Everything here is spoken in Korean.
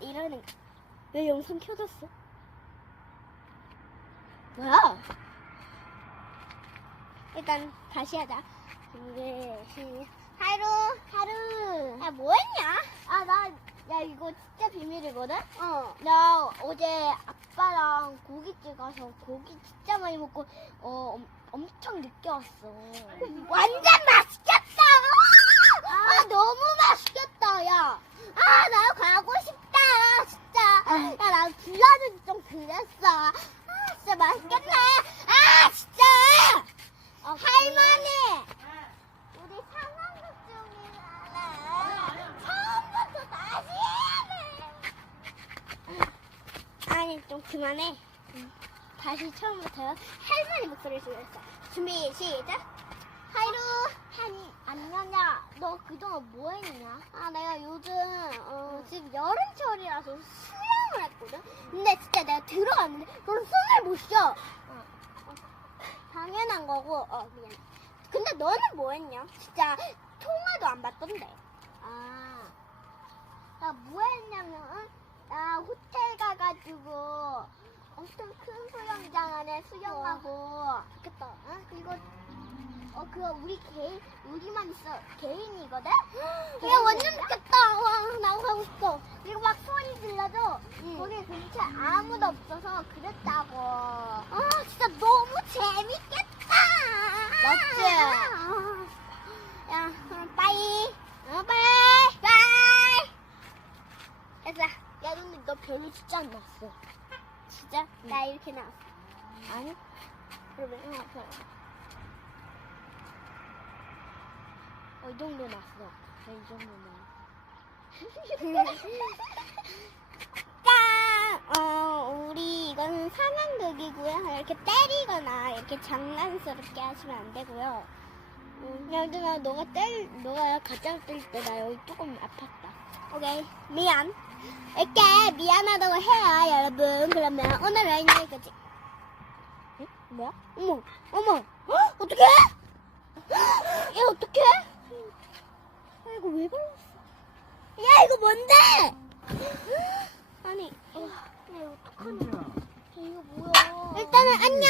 이러는 거. 왜 영상 켜졌어? 뭐야? 일단 다시 하자. 하루. 야, 뭐 했냐? 야, 이거 진짜 비밀이거든? 나 어제 아빠랑 고깃집 가서 고기 진짜 많이 먹고, 엄청 늦게 왔어. 완전 맛있겠다! 너무 맛있겠다, 야. 나 가고 싶다, 진짜. 야, 나 불러는 좀 그랬어. 진짜 맛있겠네. 진짜! 할머니! 우리 상황극 중이라. 처음부터 다시 해야 돼. 아니, 좀 그만해. 다시 처음부터 할머니 목소리를 들렸어. 준비, 시작. 하루, 안녕이야. 너 그동안 뭐 했냐? 내가 요즘, 지금 여름철이라서 수영을 했거든? 근데 진짜 내가 들어갔는데, 너는 손을 못 쉬어. 당연한 거고, 미안. 근데 너는 뭐 했냐? 진짜 통화도 안 받던데. 나 뭐 했냐면, 나 호텔 가가지고 엄청 큰 수영장 안에 수영하고. 좋겠다. 그리고 그거 우리만 있어. 개인이거든? 야, 완전 좋겠다. 와, 나도 가고 싶어. 그리고 막 소리 질러도 거기 근처에 아무도 없어서 그랬다고. 진짜 너무 재밌겠다. 맞지? 야, 그럼 빠이. 빠이. 얘들아, 야, 근데 너 별로 진짜 안 나왔어. 진짜? 나 이렇게 나왔어. 아니? 그러면 별로. 이 정도 났어. 이 정도면. 짠! 우리 이거는 상황극이고요. 이렇게 때리거나 이렇게 장난스럽게 하시면 안 되고요. 얘들아, 너가 가장 때릴 때 나 여기 조금 아팠다. 오케이. 미안. 이렇게 미안하다고 해요, 여러분. 그러면 오늘은 여기까지. 응? 뭐야? 어머. 어떡해? 얘 어떡해? 이거 왜 발랐어? 야, 이거 뭔데? 아니, 야, 이거 어떡하냐? 이거 뭐야? 일단은 안녕!